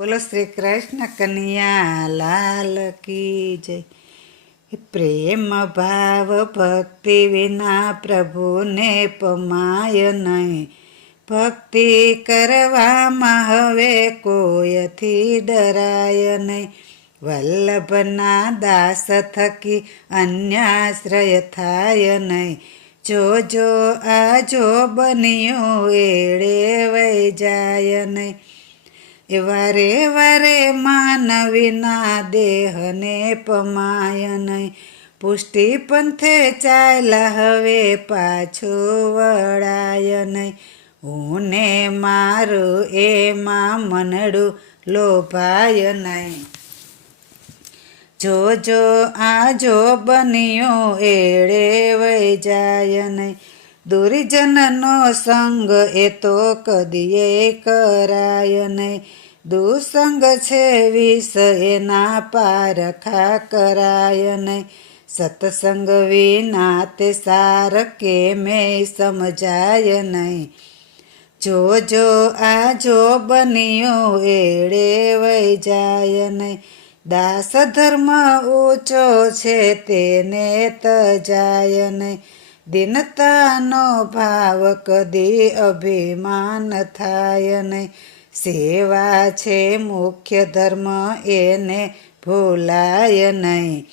બોલો શ્રી કૃષ્ણ કન્યા લાલ કી જય. પ્રેમ ભાવ ભક્તિ વિના પ્રભુને પમાય નહીં. ભક્તિ કરવામાં હવે કોયથી ડરાય નહીં. વલ્લભના દાસ થકી અન્યાશ્રય થાય નહીં. જો જો બન્યો એળે વઈ જાય નહીં. વારે વારે માનવીના દેહને પમાય નહીં. પુષ્ટિ પંથે ચાલ્યા હવે પાછો વળાય નહીં. હું ને મારું એમાં મનડું લોભાય નહીં. જો જો આ જો બન્યો એળે વૈ જાય નહીં. દુર્જનનો સંગ એ તો કદીએ કરાય નહીં દુસંગ છે વિષ એના પારખા કરાય નહીં સત્સંગ વિના તે સાર કે મેં સમજાય નહીં. જો જો આ જો બન્યો એડે વઈ જાય નહીં. દાસ ધર્મ ઊંચો છે તેને તજાય નહીં. દિનતાનો ભાવ દે અભિમાન થાય નહીં. સેવા છે મુખ્ય ધર્મ, એને ભૂલાય નહીં.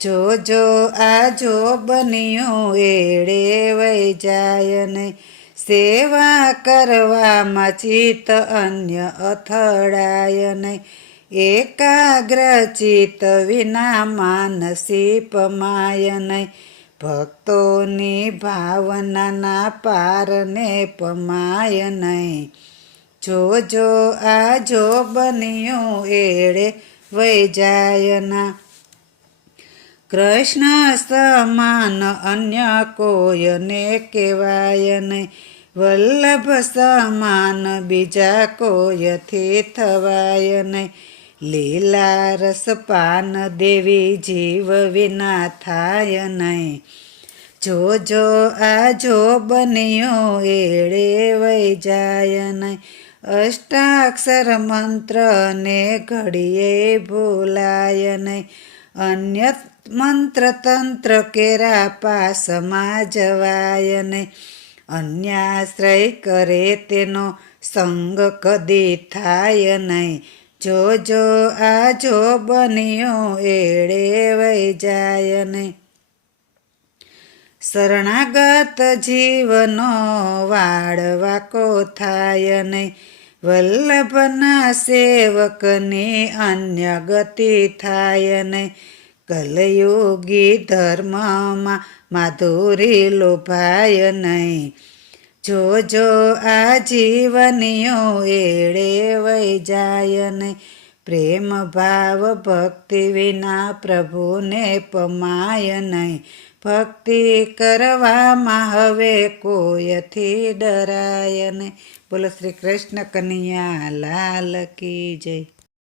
જો જો આ જો બન્યું, એડે વઈ જાય નહીં. સેવા કરવામાં ચિત્ત અન્ય અથડાય નહીં. એકાગ્ર ચિત્ત વિના માનસી પમાય નહીં. ભક્તોની ભાવનાના પારને પમાય નહીં. જોજો આ જો બન્યું એળે વૈ જાય ના. કૃષ્ણ સમાન અન્ય કોયને કહેવાય નહીં. વલ્લભ સમાન બીજા કોયથી થવાય નહીં. લીલા રસ દેવી જીવ વિના થાય નહીં. જો જો આ જો બન્યો એળે વઈ જાય નહીં. અષ્ટાક્ષર મંત્રને ઘડીએ ભૂલાય નહીં. અન્ય મંત્ર તંત્ર કેરા પાસમાં જવાય નહીં. અન્યાશ્રય કરે તેનો સંગ કદી થાય નહીં. જો જો, આ જો બન્યો એળે વઈ જાય ને શરણાગત જીવનો વાળવાકો થાય નહીં વલ્લભના સેવકની અન્ય ગતિ થાય નહીં કલયુગી ધર્મમાં માધુરી લોભાય નહીં. જો જો આ જીવનીઓ એળે વઈ જાય ને પ્રેમ, ભાવ, ભક્તિ વિના પ્રભુને પમાય નહીં. ભક્તિ કરવામાં હવે કોયથી ડરાય નહીં. બોલો શ્રી કૃષ્ણ કનૈયા લાલ કી જય.